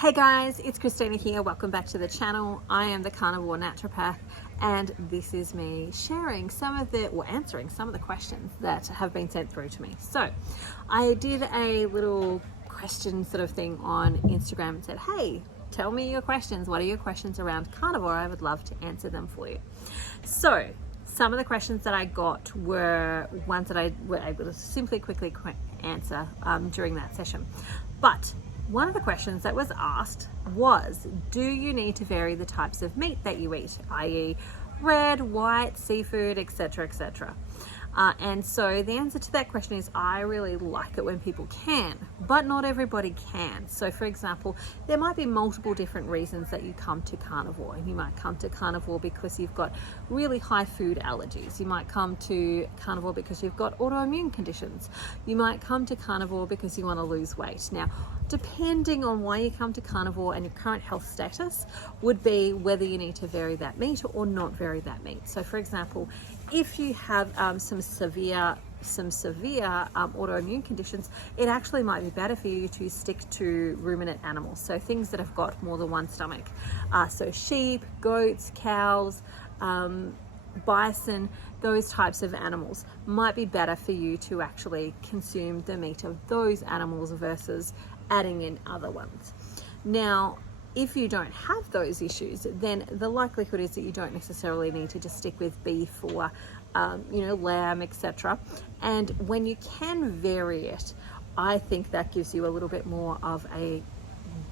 Hey guys, it's Christina here. Welcome back to the channel. I am the Carnivore Naturopath, and this is me sharing answering some of the questions that have been sent through to me. So I did a little question sort of thing on Instagram and said, hey, tell me your questions. What are your questions around carnivore? I would love to answer them for you. So some of the questions that I got were ones that I were able to simply quickly answer during that session. But one of the questions that was asked was, do you need to vary the types of meat that you eat, i.e. red, white, seafood, etc., etc.? And so the answer to that question is I really like it when people can, but not everybody can. So for example, there might be multiple different reasons that you come to carnivore. You might come to carnivore because you've got really high food allergies. You might come to carnivore because you've got autoimmune conditions. You might come to carnivore because you want to lose weight. Now, depending on why you come to carnivore and your current health status would be whether you need to vary that meat or not vary that meat. So for example, if you have some severe autoimmune conditions, it actually might be better for you to stick to ruminant animals, so things that have got more than one stomach. So sheep, goats, cows, bison, those types of animals might be better for you to actually consume the meat of those animals versus adding in other ones. Now, if you don't have those issues, then the likelihood is that you don't necessarily need to just stick with beef or lamb, etc. And when you can vary it, I think that gives you a little bit more of a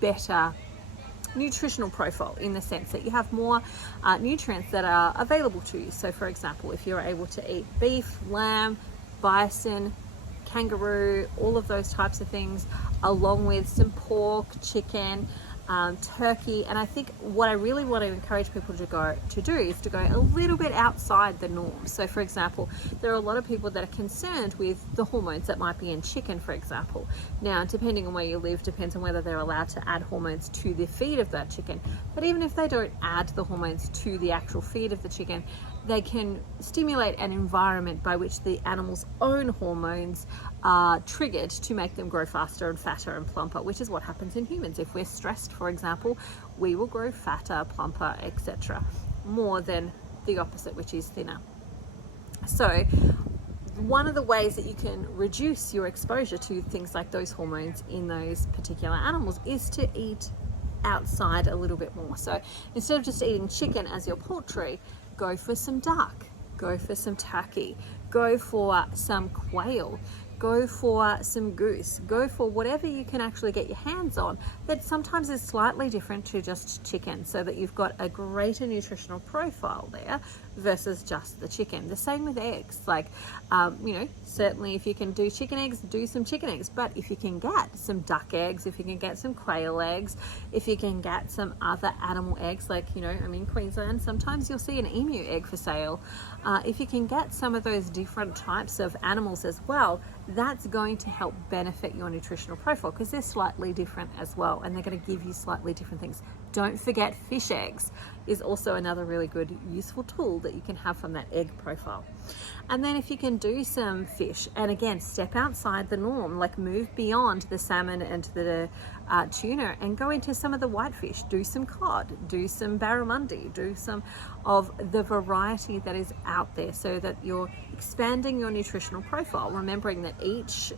better nutritional profile, in the sense that you have more nutrients that are available to you. So for example, if you're able to eat beef, lamb, bison, kangaroo, all of those types of things, along with some pork, chicken, turkey. And I think what I really want to encourage people to do is to go a little bit outside the norm. So for example, there are a lot of people that are concerned with the hormones that might be in chicken, for example. Now, depending on where you live, depends on whether they're allowed to add hormones to the feed of that chicken. But even if they don't add the hormones to the actual feed of the chicken, they can stimulate an environment by which the animal's own hormones are triggered to make them grow faster and fatter and plumper, which is what happens in humans. If we're stressed, for example, we will grow fatter, plumper, etc., more than the opposite, which is thinner. So one of the ways that you can reduce your exposure to things like those hormones in those particular animals is to eat outside a little bit more. So instead of just eating chicken as your poultry, go for some duck, go for some turkey, go for some quail, go for some goose, go for whatever you can actually get your hands on that sometimes is slightly different to just chicken, so that you've got a greater nutritional profile there versus just the chicken. The same with eggs. Like, certainly if you can do chicken eggs, do some chicken eggs. But if you can get some duck eggs, if you can get some quail eggs, if you can get some other animal eggs, like, I'm in Queensland, sometimes you'll see an emu egg for sale. If you can get some of those different types of animals as well, that's going to help benefit your nutritional profile, because they're slightly different as well, and they're going to give you slightly different things. Don't forget, fish eggs is also another really good, useful tool that you can have from that egg profile. And then if you can do some fish, and again, step outside the norm, like move beyond the salmon and the tuna and go into some of the whitefish, do some cod, do some barramundi, do some of the variety that is out there, so that you're expanding your nutritional profile, remembering that each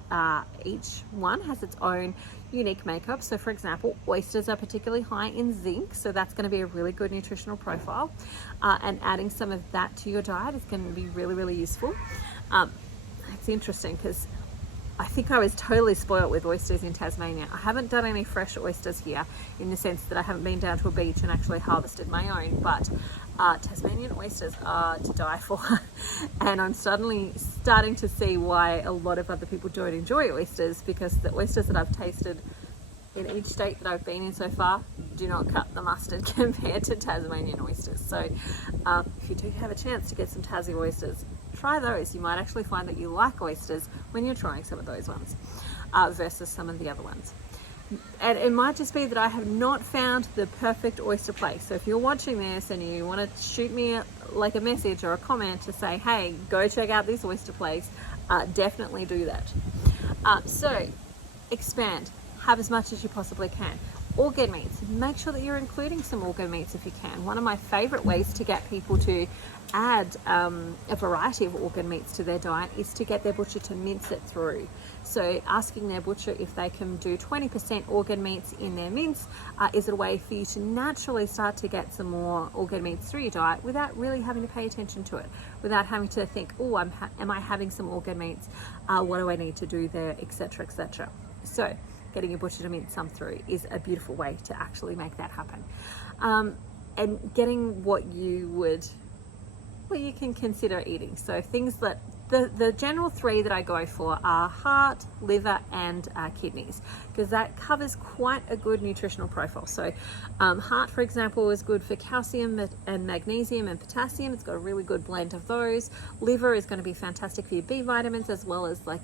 one has its own unique makeup. So for example, oysters are particularly high in zinc, so that's going to be a really good nutritional profile, and adding some of that to your diet is going to be really, really useful. It's interesting because I think I was totally spoiled with oysters in Tasmania. I haven't done any fresh oysters here, in the sense that I haven't been down to a beach and actually harvested my own, but Tasmanian oysters are to die for. And I'm suddenly starting to see why a lot of other people don't enjoy oysters, because the oysters that I've tasted in each state that I've been in so far do not cut the mustard compared to Tasmanian oysters. So if you do have a chance to get some Tassie oysters, try those. You might actually find that you like oysters when you're trying some of those ones versus some of the other ones. And it might just be that I have not found the perfect oyster place. So if you're watching this and you want to shoot me a message or a comment to say, hey, go check out this oyster place, definitely do that. So expand, have as much as you possibly can. Organ meats, make sure that you're including some organ meats if you can. One of my favorite ways to get people to add a variety of organ meats to their diet is to get their butcher to mince it through. So asking their butcher if they can do 20% organ meats in their mince is a way for you to naturally start to get some more organ meats through your diet without really having to pay attention to it, without having to think, oh, am I having some organ meats? What do I need to do there, etc., etc. So getting your butcher to mince some through is a beautiful way to actually make that happen. And getting what you can consider eating. So things that the general three that I go for are heart, liver, and kidneys, because that covers quite a good nutritional profile. So heart, for example, is good for calcium and magnesium and potassium. It's got a really good blend of those. Liver is going to be fantastic for your B vitamins, as well as like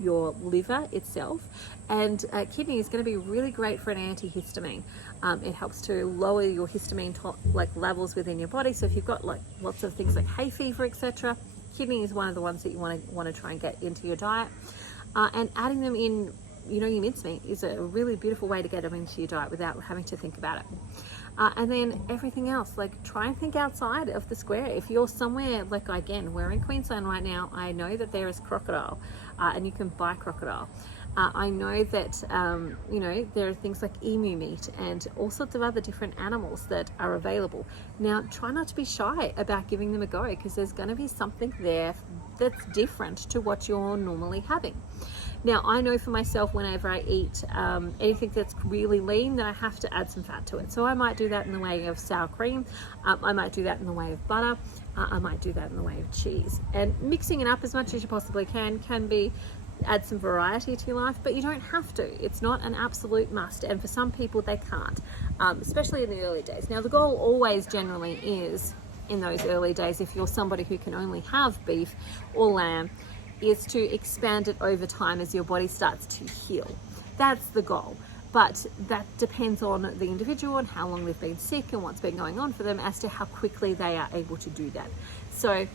your liver itself. And kidney is going to be really great for an antihistamine. It helps to lower your histamine levels within your body. So if you've got like lots of things like hay fever, etc., kidney is one of the ones that you want to try and get into your diet. And adding them in, your mincemeat is a really beautiful way to get them into your diet without having to think about it. And then everything else, like try and think outside of the square. If you're somewhere, like again, we're in Queensland right now, I know that there is crocodile and you can buy crocodile. I know that, there are things like emu meat and all sorts of other different animals that are available. Now, try not to be shy about giving them a go, because there's going to be something there that's different to what you're normally having. Now, I know for myself, whenever I eat anything that's really lean, that I have to add some fat to it. So I might do that in the way of sour cream. I might do that in the way of butter. I might do that in the way of cheese. And mixing it up as much as you possibly can be add some variety to your life, but you don't have to. It's not an absolute must, and for some people they can't, especially in the early days. Now, the goal always generally is, in those early days, if you're somebody who can only have beef or lamb, is to expand it over time as your body starts to heal. That's the goal. But that depends on the individual and how long they've been sick and what's been going on for them as to how quickly they are able to do that. So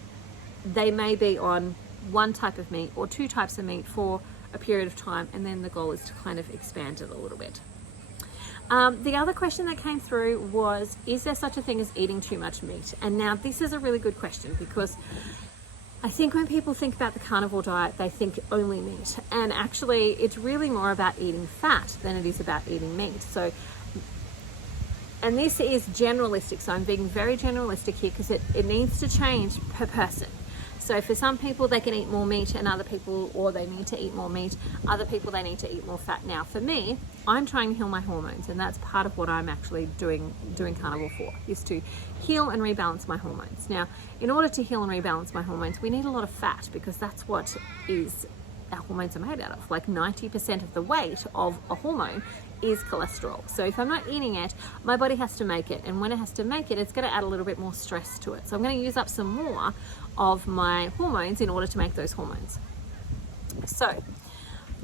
they may be on one type of meat or two types of meat for a period of time, and then the goal is to kind of expand it a little bit. The other question that came through was, is there such a thing as eating too much meat? And now this is a really good question, because I think when people think about the carnivore diet, they think only meat, and actually it's really more about eating fat than it is about eating meat. So, and this is generalistic, so I'm being very generalistic here because it needs to change per person. So for some people they can eat more meat, and other people, or they need to eat more meat, other people they need to eat more fat. Now for me, I'm trying to heal my hormones, and that's part of what I'm actually doing carnivore for, is to heal and rebalance my hormones. Now, in order to heal and rebalance my hormones, we need a lot of fat, because that's what our hormones are made out of. Like 90% of the weight of a hormone is cholesterol. So if I'm not eating it, my body has to make it, and when it has to make it, it's going to add a little bit more stress to it. So I'm going to use up some more of my hormones in order to make those hormones. So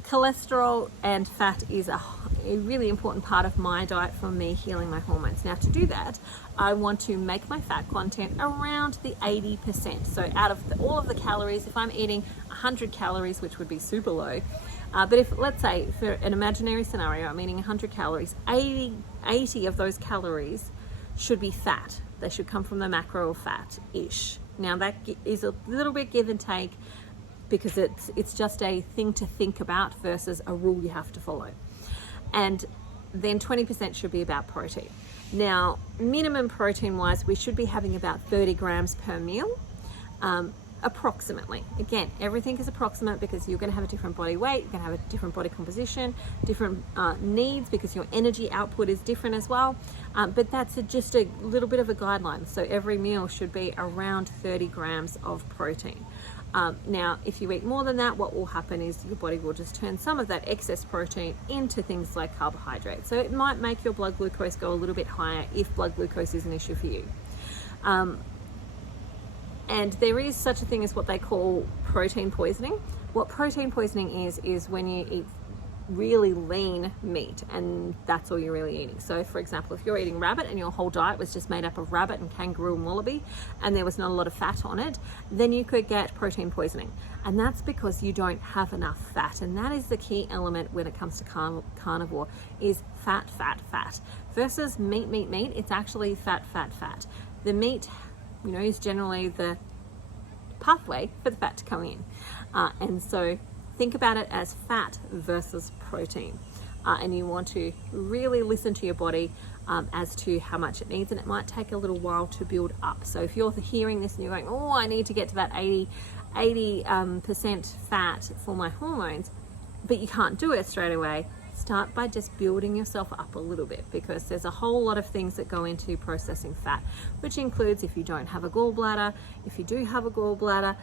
cholesterol and fat is a really important part of my diet for me healing my hormones. Now to do that, I want to make my fat content around the 80%. So out of all of the calories, if I'm eating 100 calories, which would be super low, but if, let's say, for an imaginary scenario, I'm eating 100 calories, 80 of those calories should be fat. They should come from the macro fat-ish. Now that is a little bit give and take, because it's just a thing to think about versus a rule you have to follow. And then 20% should be about protein. Now, minimum protein wise, we should be having about 30 grams per meal, approximately. Again, everything is approximate, because you're going to have a different body weight, you're going to have a different body composition, different needs, because your energy output is different as well. But that's just a little bit of a guideline. So every meal should be around 30 grams of protein. Now, if you eat more than that, what will happen is your body will just turn some of that excess protein into things like carbohydrates. So it might make your blood glucose go a little bit higher if blood glucose is an issue for you. And there is such a thing as what they call protein poisoning. What protein poisoning is when you eat really lean meat, and that's all you're really eating. So for example, if you're eating rabbit and your whole diet was just made up of rabbit and kangaroo and wallaby, and there was not a lot of fat on it, then you could get protein poisoning. And that's because you don't have enough fat. And that is the key element when it comes to carnivore, is fat, fat, fat. Versus meat, meat, meat, it's actually fat, fat, fat. The meat, you know, is generally the pathway for the fat to come in. And so think about it as fat versus protein. And you want to really listen to your body as to how much it needs, and it might take a little while to build up. So if you're hearing this and you're going, oh, I need to get to that 80% fat for my hormones, but you can't do it straight away, start by just building yourself up a little bit, because there's a whole lot of things that go into processing fat, which includes if you don't have a gallbladder, if you do have a gallbladder,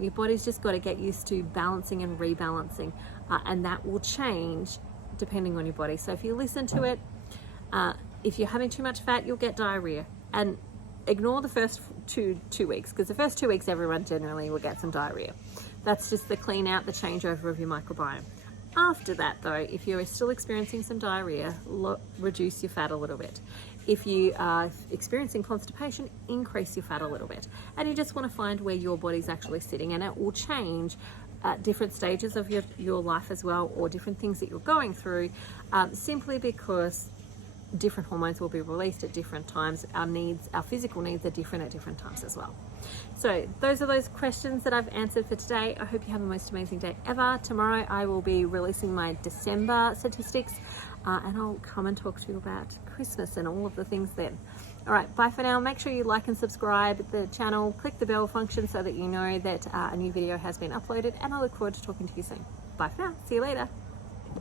your body's just got to get used to balancing and rebalancing, and that will change depending on your body. So if you listen to it, if you're having too much fat, you'll get diarrhea. And ignore the first two weeks, because the first 2 weeks everyone generally will get some diarrhea. That's just the clean out, the changeover of your microbiome. After that though, if you're still experiencing some diarrhea, reduce your fat a little bit. If you are experiencing constipation, increase your fat a little bit. And you just want to find where your body's actually sitting, and it will change at different stages of your life as well, or different things that you're going through, simply because different hormones will be released at different times. Our physical needs are different at different times as well. So those are those questions that I've answered for today. I hope you have the most amazing day ever. Tomorrow I will be releasing my December statistics, and I'll come and talk to you about Christmas and all of the things then. All right, bye for now. Make sure you like and subscribe the channel, click the bell function so that you know that a new video has been uploaded, and I look forward to talking to you soon. Bye for now. See you later.